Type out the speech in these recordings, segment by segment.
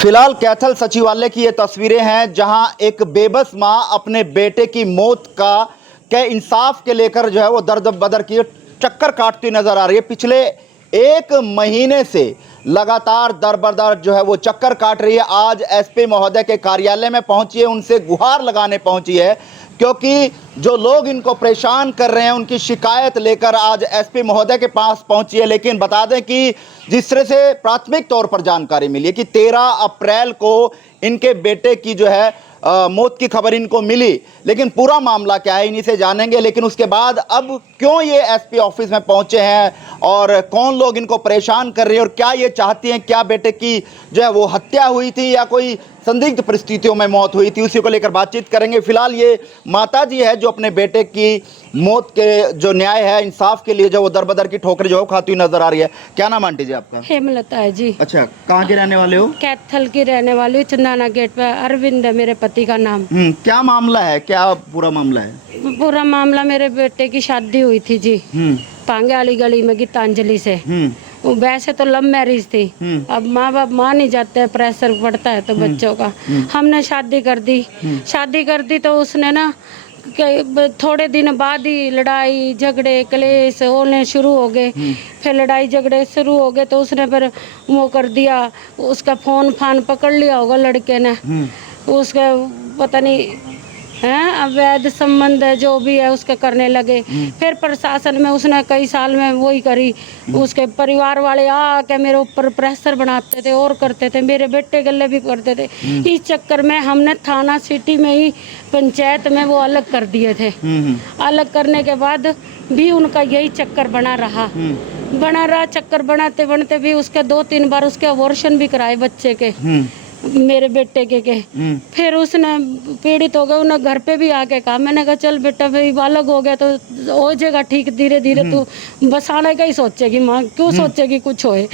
फिलहाल कैथल सचिवालय की ये तस्वीरें हैं जहां एक बेबस मां अपने बेटे की मौत के इंसाफ के लेकर जो है वो दर्द बदर की चक्कर काटती नजर आ रही है। पिछले एक महीने से लगातार दर बदर जो है वो चक्कर काट रही है। आज एसपी महोदय के कार्यालय में पहुंची है, उनसे गुहार लगाने पहुंची है, क्योंकि जो लोग इनको परेशान कर रहे हैं उनकी शिकायत लेकर आज एसपी महोदय के पास पहुंची है। लेकिन बता दें कि जिस तरह से प्राथमिक तौर पर जानकारी मिली है कि 13 अप्रैल को इनके बेटे की जो है मौत की खबर इनको मिली, लेकिन पूरा मामला क्या है इन्हीं से जानेंगे। लेकिन उसके बाद अब क्यों ये एसपी ऑफिस में पहुंचे हैं और कौन लोग इनको परेशान कर रहे हैं और क्या ये चाहती हैं, क्या बेटे की जो है वो हत्या हुई थी या कोई संदिग्ध परिस्थितियों में मौत हुई थी, उसी को लेकर बातचीत करेंगे। फिलहाल ये माता जी है जो अपने बेटे की मौत के जो न्याय है, इंसाफ के लिए जो वो दरबदर की ठोकरें जो खाती हुई नजर आ रही है। क्या नाम आंटी जी आपका? हेमलता है जी। अच्छा, कहाँ के रहने वाले हो? कैथल की रहने वाली हूँ, चंदाना गेट पे। अरविंद है मेरे पति का नाम। क्या मामला है, क्या पूरा मामला है? पूरा मामला, मेरे बेटे की शादी हुई थी जी, पांगे वाली गली में गीतांजलि से। वैसे तो लव मैरिज थी। अब माँ बाप मान नहीं जाते, प्रेशर पड़ता है तो बच्चों का। हमने शादी कर दी तो उसने ना थोड़े दिन बाद ही लड़ाई झगड़े कलेश होने शुरू हो गए। फिर लड़ाई झगड़े शुरू हो गए तो उसने फिर वो कर दिया, उसका फोन फान पकड़ लिया होगा लड़के ने, उसका पता नहीं हैं अवैध संबंध है जो भी है उसके करने लगे। फिर प्रशासन में उसने कई साल में वही करी। उसके परिवार वाले आके मेरे ऊपर प्रेशर बनाते थे और करते थे, मेरे बेटे गले भी करते थे। इस चक्कर में हमने थाना सिटी में ही पंचायत में वो अलग कर दिए थे। अलग करने के बाद भी उनका यही चक्कर बना रहा चक्कर बनाते बनते भी उसके 2-3 बार उसके अबॉर्शन भी कराए बच्चे के, मेरे बेटे के। फिर उसने पीड़ित हो गया, उन्हें घर पे भी आके कहा। मैंने कहा चल बेटा भाई बालक हो गया तो हो जाएगा ठीक, धीरे धीरे तू बसाने का ही सोचेगी, माँ क्यों सोचेगी कुछ होए।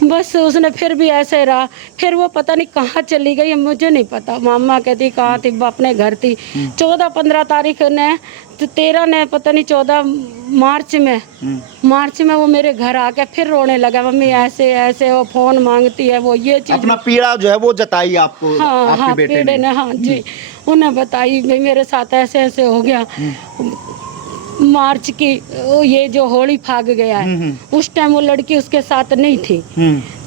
बस उसने फिर भी ऐसे रहा। फिर वो पता नहीं कहाँ चली गई, मुझे नहीं पता। मामा कहती कहाँ थी, अपने घर थी। 14-15 तारीख ने तो 13 ने पता नहीं 14 मार्च में वो मेरे घर आके फिर रोने लगा, मम्मी ऐसे ऐसे वो फोन मांगती है, वो ये चीज। अपना पीड़ा जो है वो जताई आपको? हाँ पीड़े ने, हाँ जी, उन्हें बताई भाई मेरे साथ ऐसे ऐसे हो गया। मार्च की ये जो होली भाग गया है, उस टाइम वो लड़की उसके साथ नहीं थी।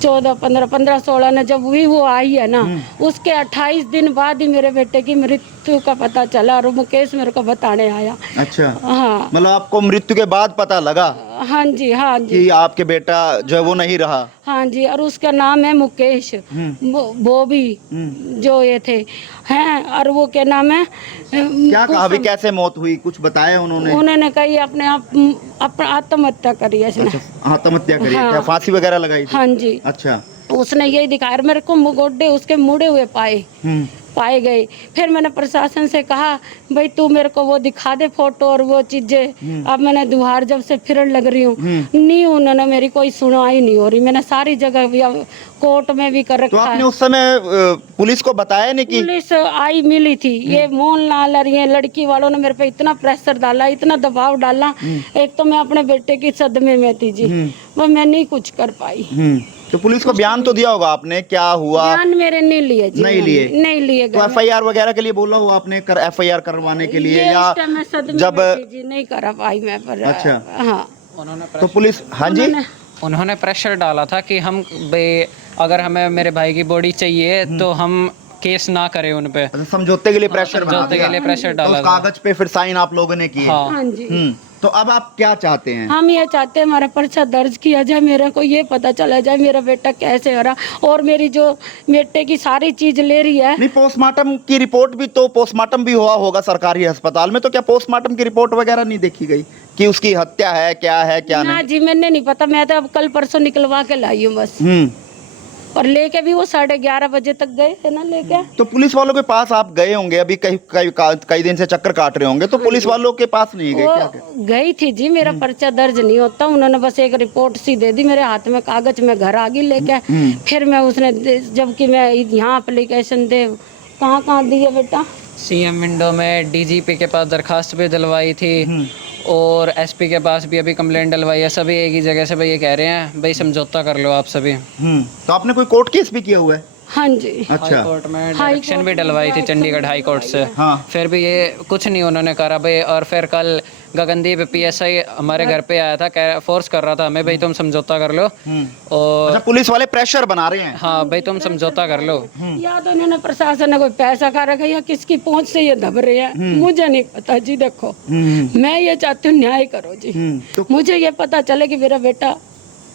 14, 15, 15, 16 ने जब भी वो आई है ना, उसके 28 दिन बाद ही मेरे बेटे की मृत्यु का पता चला और मुकेश मेरे को बताने आया। अच्छा, हाँ, मतलब आपको मृत्यु के बाद पता लगा? हाँ जी कि आपके बेटा जो है वो नहीं रहा? हाँ जी, और उसका नाम है मुकेश, बॉबी जो ये थे हैं। और वो क्या नाम है, क्या कहा अभी, कैसे मौत हुई, कुछ बताया उन्होंने कही अपने आप आत्महत्या करी है इसने। अच्छा, आत्महत्या करी? हाँ, क्या फांसी वगैरह लगाई थी? हाँ जी। अच्छा, उसने यही दिखाया, मेरे को गोड्डे उसके मुड़े हुए पाए गए। फिर मैंने प्रशासन से कहा भाई तू मेरे को वो दिखा दे फोटो और वो चीजें। अब मैंने दुहार जब से फिरन लग रही हूँ, नहीं उन्होंने मेरी कोई सुनवाई नहीं हो रही। मैंने सारी जगह भी, कोर्ट में भी कर रखा। तो आपने उस समय पुलिस को बताया नहीं? कि पुलिस आई मिली थी, ये मोहनलाल और ये लड़की वालों ने मेरे पे इतना प्रेशर डाला, इतना दबाव डाला। एक तो मैं अपने बेटे की सदमे में थी जी, वो मैं नहीं कुछ कर पाई। तो पुलिस को बयान तो दिया होगा आपने, क्या हुआ? बयान मेरे नहीं लिए जी, नहीं लिए तो एफआईआर वगैरह के लिए बोला हुआ आपने, एफआईआर करवाने के लिए? या जब जी नहीं करा पाई मैं पर। अच्छा, हाँ, तो पुलिस, हाँ जी, उन्होंने प्रेशर डाला था कि हम अगर हमें मेरे भाई की बॉडी चाहिए तो हम केस ना करें उन पे। समझौते के लिए प्रेशर डाला। तो कागज पे फिर साइन आप लोगों ने किए? हाँ जी। तो अब आप क्या चाहते हैं? हम ये चाहते हैं हमारा पर्चा दर्ज किया जाए, मेरे को ये पता चला जाए मेरा बेटा कैसे हो रहा, और मेरी जो बेटे की सारी चीज ले रही है। नहीं, पोस्टमार्टम की रिपोर्ट भी तो, पोस्टमार्टम भी हुआ होगा सरकारी अस्पताल में, तो क्या पोस्टमार्टम की रिपोर्ट वगैरह नहीं देखी गई कि उसकी हत्या है, क्या है क्या ना नहीं? जी, मैंने नहीं पता, मैं तो अब कल परसों निकलवा के लाई हूँ बस। और लेके भी वो 11:30 बजे तक गए थे ना लेके। तो पुलिस वालों के पास आप गए होंगे, अभी कई दिन से चक्कर काट रहे होंगे, तो पुलिस वालों के पास नहीं गए? क्या गई थी जी, मेरा पर्चा दर्ज नहीं होता, उन्होंने बस एक रिपोर्ट सी दे दी मेरे हाथ में कागज में, घर आ गई लेके। फिर मैं उसने, जबकि मैं यहाँ एप्लीकेशन दे कहाँ दी है बेटा, सीएम विंडो में डीजीपी के पास दरखास्त भी दिलवाई थी और एसपी के पास भी अभी कंप्लेंट डलवाई है। सभी एक ही जगह से भाई ये कह रहे हैं भाई समझौता कर लो आप सभी। तो आपने कोई कोर्ट केस भी किया हुआ है? हाँ जी। हाई अच्छा कोर्ट में हाई डायरेक्शन भी कोर्ट डलवाई थी में चंडीगढ़ हाई कोर्ट से, हाँ। फिर भी ये कुछ नहीं उन्होंने करा भाई। और फिर कल गगनदीप पीएसआई हमारे घर पे आया था, फोर्स कर रहा था हमें, भाई तुम समझौता कर लो। और अच्छा, पुलिस वाले प्रेशर बना रहे हैं। हाँ भाई तुम समझौता कर लो। या तो इन्होंने प्रशासन ने कोई पैसा का रखा या किसकी पहुंच से ये दब रहे हैं, मुझे नहीं पता जी। देखो मैं ये चाहती हूँ न्याय करो जी, तो मुझे ये पता चले कि मेरा बेटा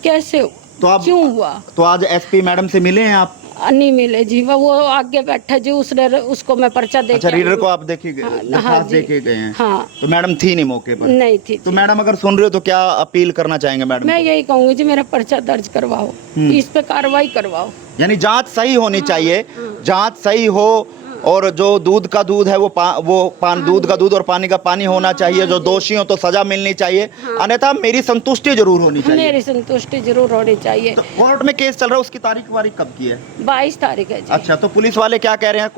कैसे हुआ, तो आप क्यों हुआ। तो आज एसपी मैडम से मिले हैं आप? नहीं मिले जी, वो आगे बैठा जी, उसने उसको मैं पर्चा दे अच्छा, के रीडर आई को हूँ। आप देखिए हाँ, दरखास्त हाँ जी। दे के गए हैं? हाँ। तो मैडम थी नहीं मौके पर? नहीं थी तो जी। मैडम अगर सुन रहे हो तो क्या अपील करना चाहेंगे मैडम मैं को? यही कहूंगी जी, मेरा पर्चा दर्ज करवाओ, इस पे कार्रवाई करवाओ। यानी जांच सही होनी चाहिए, जांच सही हो, और जो दूध का दूध है दूध का दूध और पानी का पानी होना चाहिए। जो दोषी हो तो सजा मिलनी चाहिए, अन्यथा मेरी संतुष्टि जरूर होनी चाहिए। मेरी संतुष्टि जरूर होनी चाहिए। तो कोर्ट में केस चल रहा है, उसकी तारीख वारीख कब की है? 22 तारीख है जी। अच्छा, तो पुलिस वाले क्या कह रहे हैं?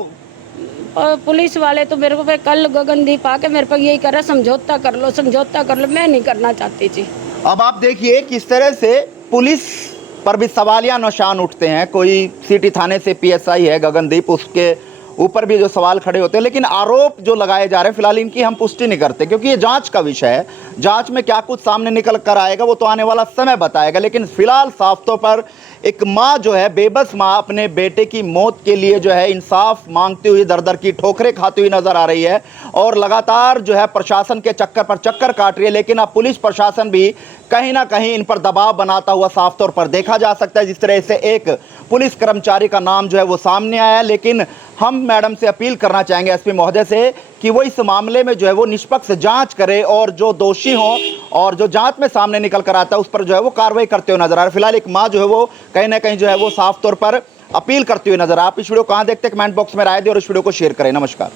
और पुलिस वाले तो मेरे को पे कल गगनदीप आके मेरे पर यही करा, समझौता कर लो, समझौता कर लो। मैं नहीं करना चाहती जी। अब आप देखिए किस तरह से पुलिस पर भी सवालिया निशान उठते हैं। कोई सिटी थाने से पीएसआई है गगनदीप, उसके ऊपर भी जो सवाल खड़े होते हैं, लेकिन आरोप जो लगाए जा रहे हैं फिलहाल इनकी हम पुष्टि नहीं करते, क्योंकि ये जांच का विषय है। जांच में क्या कुछ सामने निकल कर आएगा वो तो आने वाला समय बताएगा। लेकिन फिलहाल साफ तौर पर एक माँ जो है, बेबस माँ, अपने बेटे की मौत के लिए जो है इंसाफ मांगती हुई दर दर की ठोकरें खाती हुई नजर आ रही है, और लगातार जो है प्रशासन के चक्कर पर चक्कर काट रही है। लेकिन अब पुलिस प्रशासन भी कहीं ना कहीं इन पर दबाव बनाता हुआ साफ तौर पर देखा जा सकता है। जिस तरह से एक पुलिस कर्मचारी का नाम जो है वो सामने आया, लेकिन हम मैडम से अपील करना चाहेंगे, एसपी महोदय से, कि वो इस मामले में जो है वो निष्पक्ष जांच करे, और जो दोषी हो और जो जांच में सामने निकल कर आता है उस पर जो है वो कार्रवाई करते हुए नजर आ रहा है। फिलहाल एक माँ जो है वो कहीं ना कहीं जो है वो साफ तौर पर अपील करते हुए नजर आ। आप इस वीडियो को कहाँ देखते हैं, कमेंट बॉक्स में राय दें और इस वीडियो को शेयर करें। नमस्कार।